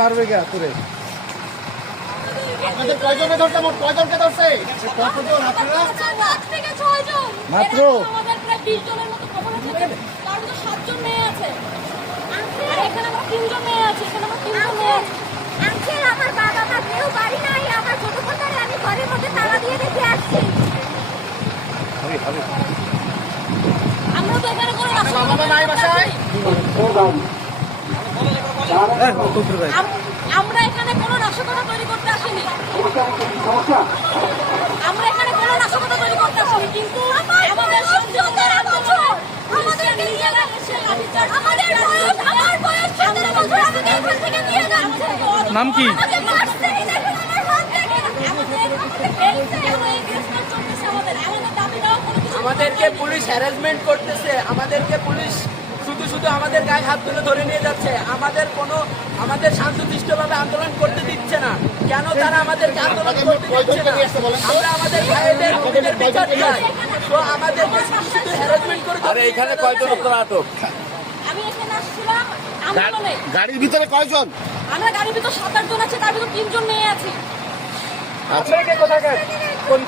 মারবে কে তোরে মাত্র? আমাদের আমরা বাবা মা কেউ বাড়ি নাই আমার ছোট কোথায় আমি ঘরের মধ্যে তালা দিয়ে রেখে আসছি। আমরা তো এখানে কোনো রাস্তা বাবা নাই বাসায়? আমরা এখানে কোনো নাশকতা তৈরি করতে আসিনি। আমরা এখানে কোনো নাশকতা তৈরি করতে আসিনি কিন্তু আমাদের সন্তানদের বছর আমাদের নিজেরা আমাদের বয়স আমার বয়স সতেরো বছর আমাকে এখান থেকে নিয়ে যাচ্ছে। নাম কি? আমাদেরকে পুলিশ হ্যারাসমেন্ট করতেছে আমাদেরকে পুলিশ আমাদের গায়ে হাত তুলে ধরে নিয়ে যাচ্ছে। আমাদের কোনো আমাদের শান্তশিষ্টভাবে আন্দোলন করতে দিচ্ছে না। কেন তারা আমাদেরকে আন্দোলন করতে দিচ্ছে না? আমরা আমাদের ভাইদের বোনদের বিচার চাই। তো আমাদেরকে শুধু হ্যারাসমেন্ট করে আরে এখানে কয়জন আপনারা আটক? আমি এখানে আসছিলাম আন্দোলনে। গাড়ির ভিতরে কয়জন? আমরা গাড়ির ভিতর সাত আটজন আছে তার ভিতরে তিনজন মেয়ে আছে। আপনাকে কোথাকার? কোন